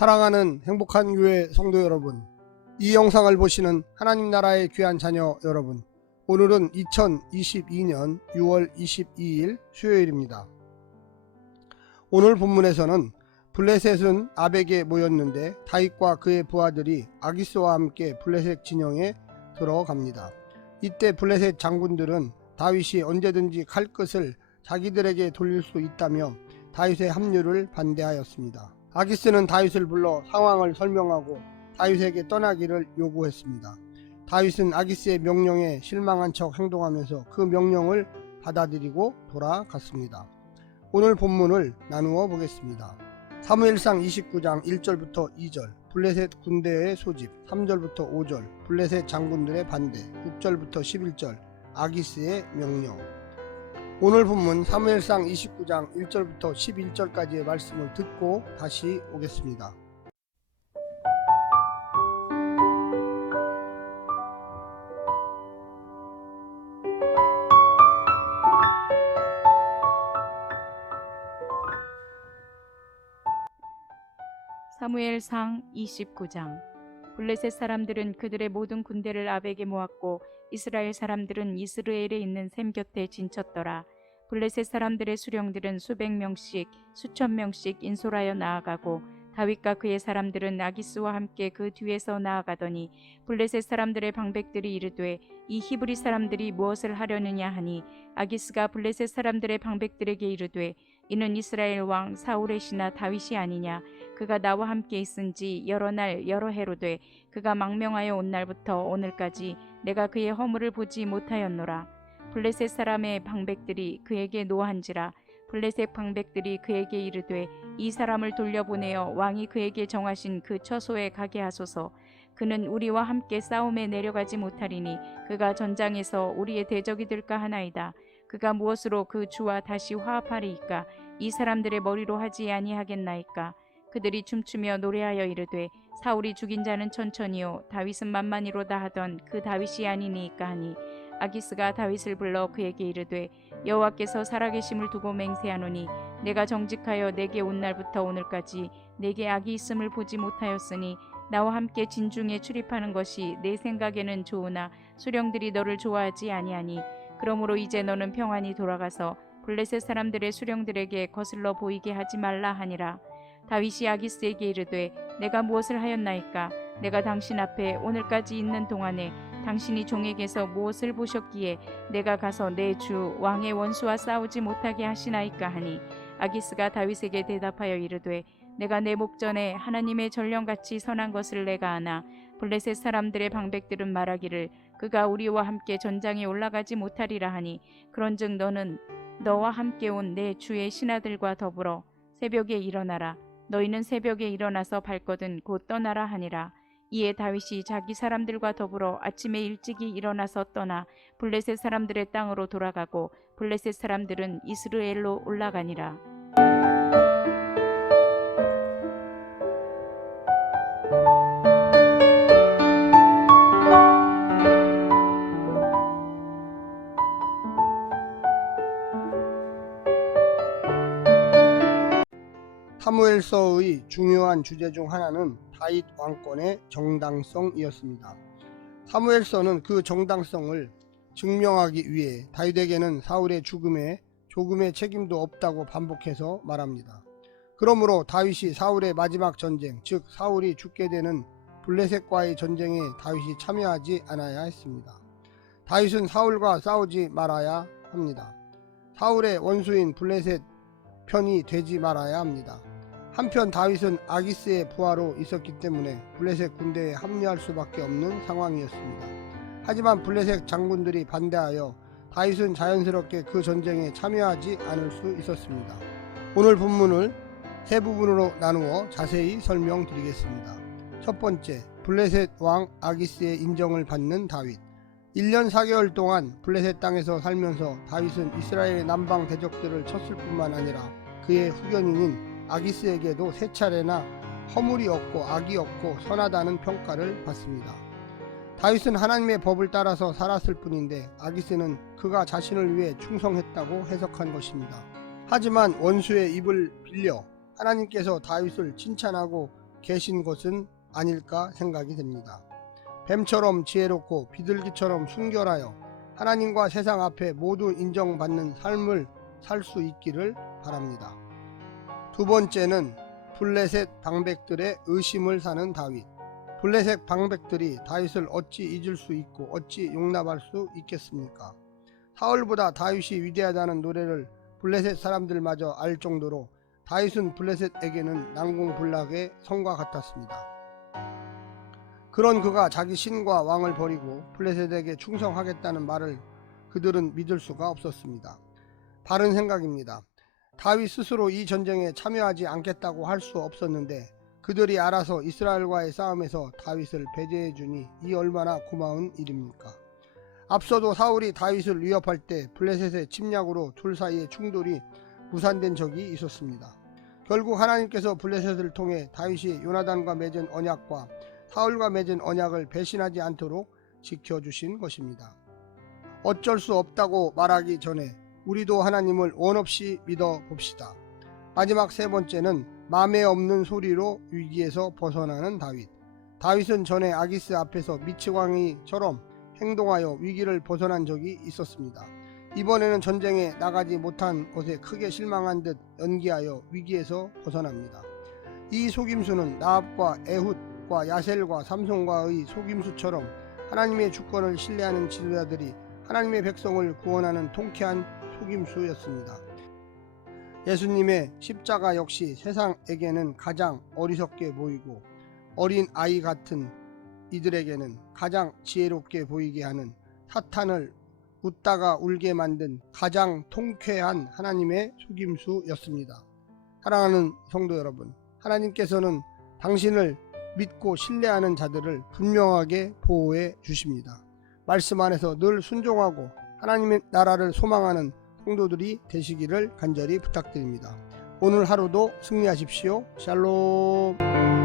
사랑하는 행복한 교회 성도 여러분, 이 영상을 보시는 하나님 나라의 귀한 자녀 여러분, 오늘은 2022년 6월 22일 수요일입니다. 오늘 본문에서는 블레셋은 아벡에 모였는데 다윗과 그의 부하들이 아기스와 함께 블레셋 진영에 들어갑니다. 이때 블레셋 장군들은 다윗이 언제든지 칼끝을 자기들에게 돌릴 수 있다며 다윗의 합류를 반대하였습니다. 아기스는 다윗을 불러 상황을 설명하고 다윗에게 떠나기를 요구했습니다. 다윗은 아기스의 명령에 실망한 척 행동하면서 그 명령을 받아들이고 돌아갔습니다. 오늘 본문을 나누어 보겠습니다. 사무엘상 29장 1절부터 2절, 블레셋 군대의 소집, 3절부터 5절, 블레셋 장군들의 반대, 6절부터 11절, 아기스의 명령. 오늘 본문 사무엘상 29장 1절부터 11절까지의 말씀을 듣고 다시 오겠습니다. 사무엘상 29장. 블레셋 사람들은 그들의 모든 군대를 아벡에 모았고 이스라엘 사람들은 이스라엘에 있는 셈 곁에 진쳤더라. 블레셋 사람들의 수령들은 수백 명씩 수천 명씩 인솔하여 나아가고 다윗과 그의 사람들은 아기스와 함께 그 뒤에서 나아가더니 블레셋 사람들의 방백들이 이르되 이 히브리 사람들이 무엇을 하려느냐 하니 아기스가 블레셋 사람들의 방백들에게 이르되 이는 이스라엘 왕 사울의 신하 다윗이 아니냐. 그가 나와 함께 있은지 여러 날 여러 해로 돼 그가 망명하여 온 날부터 오늘까지 내가 그의 허물을 보지 못하였노라. 블레셋 사람의 방백들이 그에게 노한지라. 블레셋 방백들이 그에게 이르되 이 사람을 돌려보내어 왕이 그에게 정하신 그 처소에 가게 하소서. 그는 우리와 함께 싸움에 내려가지 못하리니 그가 전장에서 우리의 대적이 될까 하나이다. 그가 무엇으로 그 주와 다시 화합하리이까? 이 사람들의 머리로 하지 아니하겠나이까? 그들이 춤추며 노래하여 이르되 사울이 죽인 자는 천천히요 다윗은 만만히로다 하던 그 다윗이 아니니이까 하니 아기스가 다윗을 불러 그에게 이르되 여호와께서 살아계심을 두고 맹세하노니 내가 정직하여 내게 온 날부터 오늘까지 내게 악이 있음을 보지 못하였으니 나와 함께 진중에 출입하는 것이 내 생각에는 좋으나 수령들이 너를 좋아하지 아니하니 그러므로 이제 너는 평안히 돌아가서 블레셋 사람들의 수령들에게 거슬러 보이게 하지 말라 하니라. 다윗이 아기스에게 이르되 내가 무엇을 하였나이까? 내가 당신 앞에 오늘까지 있는 동안에 당신이 종에게서 무엇을 보셨기에 내가 가서 내 주 왕의 원수와 싸우지 못하게 하시나이까 하니 아기스가 다윗에게 대답하여 이르되 내가 내 목전에 하나님의 전령같이 선한 것을 내가 아나 블레셋 사람들의 방백들은 말하기를 그가 우리와 함께 전장에 올라가지 못하리라 하니 그런즉 너는 너와 함께 온 내 주의 신하들과 더불어 새벽에 일어나라. 너희는 새벽에 일어나서 발거든 곧 떠나라 하니라. 이에 다윗이 자기 사람들과 더불어 아침에 일찍이 일어나서 떠나 블레셋 사람들의 땅으로 돌아가고 블레셋 사람들은 이스라엘로 올라가니라. 사무엘서의 중요한 주제 중 하나는 다윗 왕권의 정당성이었습니다. 사무엘서는 그 정당성을 증명하기 위해 다윗에게는 사울의 죽음에 조금의 책임도 없다고 반복해서 말합니다. 그러므로 다윗이 사울의 마지막 전쟁, 즉 사울이 죽게 되는 블레셋과의 전쟁에 다윗이 참여하지 않아야 했습니다. 다윗은 사울과 싸우지 말아야 합니다. 사울의 원수인 블레셋 편이 되지 말아야 합니다. 한편 다윗은 아기스의 부하로 있었기 때문에 블레셋 군대에 합류할 수밖에 없는 상황이었습니다. 하지만 블레셋 장군들이 반대하여 다윗은 자연스럽게 그 전쟁에 참여하지 않을 수 있었습니다. 오늘 본문을 세 부분으로 나누어 자세히 설명드리겠습니다. 첫 번째, 블레셋 왕 아기스의 인정을 받는 다윗. 1년 4개월 동안 블레셋 땅에서 살면서 다윗은 이스라엘의 남방 대적들을 쳤을 뿐만 아니라 그의 후견인인 아기스에게도 세 차례나 허물이 없고 악이 없고 선하다는 평가를 받습니다. 다윗은 하나님의 법을 따라서 살았을 뿐인데 아기스는 그가 자신을 위해 충성했다고 해석한 것입니다. 하지만 원수의 입을 빌려 하나님께서 다윗을 칭찬하고 계신 것은 아닐까 생각이 됩니다. 뱀처럼 지혜롭고 비둘기처럼 순결하여 하나님과 세상 앞에 모두 인정받는 삶을 살 수 있기를 바랍니다. 두 번째는 블레셋 방백들의 의심을 사는 다윗. 블레셋 방백들이 다윗을 어찌 잊을 수 있고 어찌 용납할 수 있겠습니까? 사울보다 다윗이 위대하다는 노래를 블레셋 사람들마저 알 정도로 다윗은 블레셋에게는 난공불락의 성과 같았습니다. 그런 그가 자기 신과 왕을 버리고 블레셋에게 충성하겠다는 말을 그들은 믿을 수가 없었습니다. 바른 생각입니다. 다윗 스스로 이 전쟁에 참여하지 않겠다고 할 수 없었는데 그들이 알아서 이스라엘과의 싸움에서 다윗을 배제해 주니 이 얼마나 고마운 일입니까? 앞서도 사울이 다윗을 위협할 때 블레셋의 침략으로 둘 사이의 충돌이 무산된 적이 있었습니다. 결국 하나님께서 블레셋을 통해 다윗이 요나단과 맺은 언약과 사울과 맺은 언약을 배신하지 않도록 지켜주신 것입니다. 어쩔 수 없다고 말하기 전에 우리도 하나님을 원없이 믿어봅시다. 마지막 세 번째는 맘에 없는 소리로 위기에서 벗어나는 다윗. 다윗은 전에 아기스 앞에서 미치광이처럼 행동하여 위기를 벗어난 적이 있었습니다. 이번에는 전쟁에 나가지 못한 것에 크게 실망한 듯 연기하여 위기에서 벗어납니다. 이 속임수는 나압과 에훗과 야셀과 삼손과의 속임수처럼 하나님의 주권을 신뢰하는 지도자들이 하나님의 백성을 구원하는 통쾌한 속임수였습니다. 예수님의 십자가 역시 세상에게는 가장 어리석게 보이고 어린 아이 같은 이들에게는 가장 지혜롭게 보이게 하는 사탄을 웃다가 울게 만든 가장 통쾌한 하나님의 속임수였습니다. 사랑하는 성도 여러분, 하나님께서는 당신을 믿고 신뢰하는 자들을 분명하게 보호해 주십니다. 말씀 안에서 늘 순종하고 하나님의 나라를 소망하는 성도들이 되시기를 간절히 부탁드립니다. 오늘 하루도 승리하십시오. 샬롬.